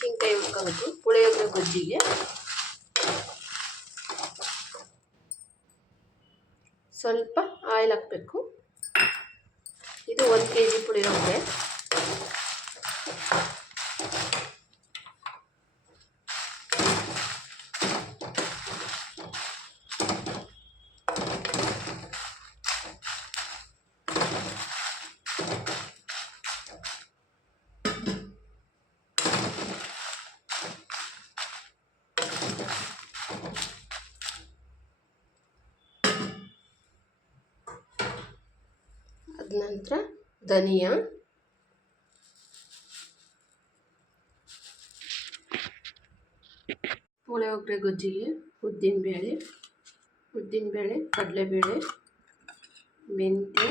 ಮೆಣಸಿನ್ಕಾಯಿ ಹುರ್ಕೋಬೇಕು ಪುಳಿಯೋಗರೆ ಗೊಜ್ಜಿಗೆ. ಸ್ವಲ್ಪ ಆಯಿಲ್ ಹಾಕಬೇಕು. ಇದು 1 kg ಪುಳಿಯೋಗರೆ. ಅದ ನಂತರ ಧನಿಯಾ, ಪುಳಿಯೋಗರೆ ಗೊಜ್ಜಿಗೆ ಉದ್ದಿನಬೇಳೆ, ಕಡಲೆಬೇಳೆ, ಮೆಂತ್ಯ,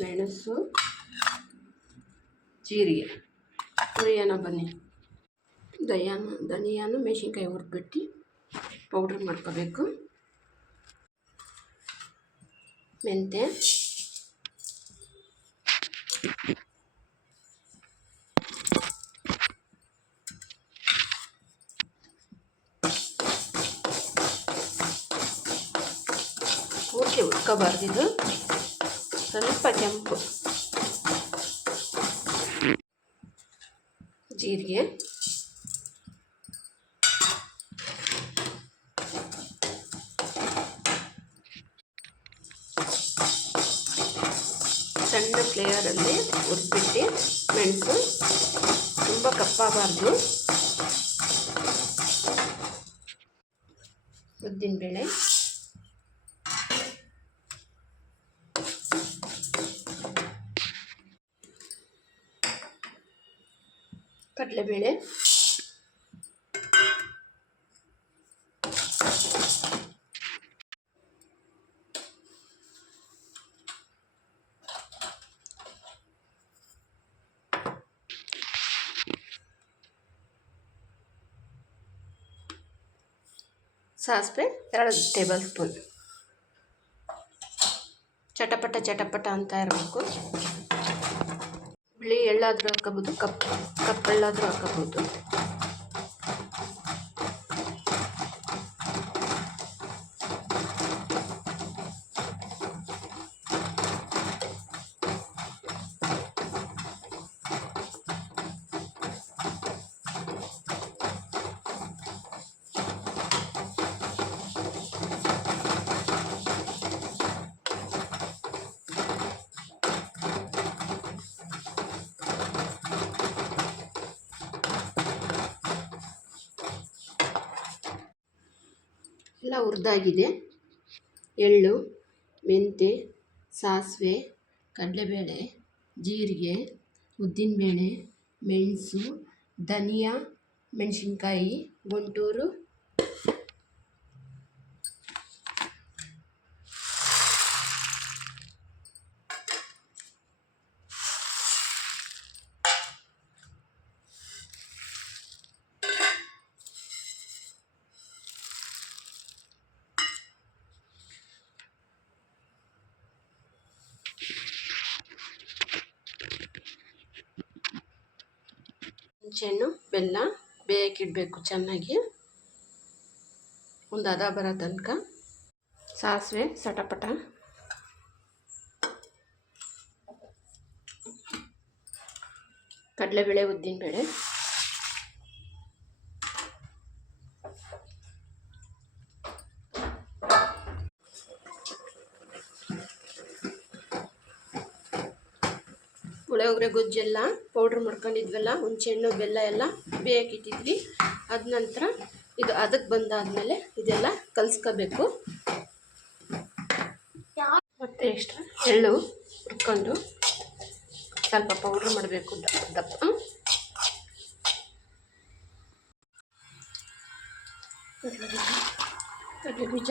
ಮೆಣಸು, ಜೀರಿಗೆ ಹುರಿಯೋಣ ಬನ್ನಿ. ಧನಿಯಾನು ಮೆಣಸಿನ್ಕಾಯಿ ಹುರಿದ್ಬಿಟ್ಟು ಪೌಡ್ರ್ ಮಾಡ್ಕೋಬೇಕು. ಮೆಂತ್ಯ, ಪೂರ್ತಿ ಹುರ್ಕೋಬಾರ್ದಿದ್ದು, ಸ್ವಲ್ಪ ಕೆಂಪು. ಜೀರಿಗೆ, ಸಣ್ಣ ಫ್ಲೇವರಲ್ಲಿ ಹುರಿದ್ಬಿಟ್ಟು ಮೆಣಸು, ತುಂಬ ಕಪ್ಪಾಗಬಾರ್ದು. ಉದ್ದಿನಬೇಳೆ, ಕಡಲೆಬೇಳೆ, ಸಾಸಿವೆ 2 ಟೇಬಲ್ ಸ್ಪೂನ್. ಚಟಪಟ ಅಂತ ಇರಬೇಕು. ಬಿಳಿ ಎಳ್ಳಾದರೂ ಹಾಕೋಬೋದು, ಕಪ್ಪೆಳ್ಳಾದರೂ ಹಾಕೋಬೋದು. ಎಲ್ಲ ಹುರಿದಾಗಿದೆ. ಎಳ್ಳು, ಮೆಂತ್ಯ, ಸಾಸಿವೆ, ಕಡಲೆಬೇಳೆ, ಜೀರಿಗೆ, ಉದ್ದಿನಬೇಳೆ, ಮೆಣಸು, ಧನಿಯಾ, ಮೆಣಸಿನ್ಕಾಯಿ, ಗುಂಟೂರು, ಹುಣಸೆಹಣ್ಣು, ಬೆಲ್ಲ ಬೇಯಕ್ಕಿಡಬೇಕು ಚೆನ್ನಾಗಿ, ಒಂದು ಹದ ಬರೋ ತನಕ. ಸಾಸಿವೆ ಸಟಪಟ, ಕಡಲೆಬೇಳೆ, ಉದ್ದಿನಬೇಳೆ, ಪುಳಿಯೋಗರೆ ಗೊಜ್ಜೆಲ್ಲ ಪೌಡ್ರ್ ಮಾಡ್ಕೊಂಡಿದ್ವಲ್ಲ, ಹುಣಸೆಹಣ್ಣು ಬೆಲ್ಲ ಎಲ್ಲ ಬೇಯಕ್ಕಿಟ್ಟಿದ್ವಿ. ಅದ ನಂತರ ಇದು ಅದಕ್ಕೆ ಬಂದಾದಮೇಲೆ ಇದೆಲ್ಲ ಕಲಿಸ್ಕೋಬೇಕು. ಮತ್ತು ಎಕ್ಸ್ಟ್ರಾ ಎಳ್ಳು ಹುರ್ಕೊಂಡು ಸ್ವಲ್ಪ ಪೌಡ್ರ್ ಮಾಡಬೇಕು ದಪ್ಪ. ಕಡಲೆ ಬೀಜ,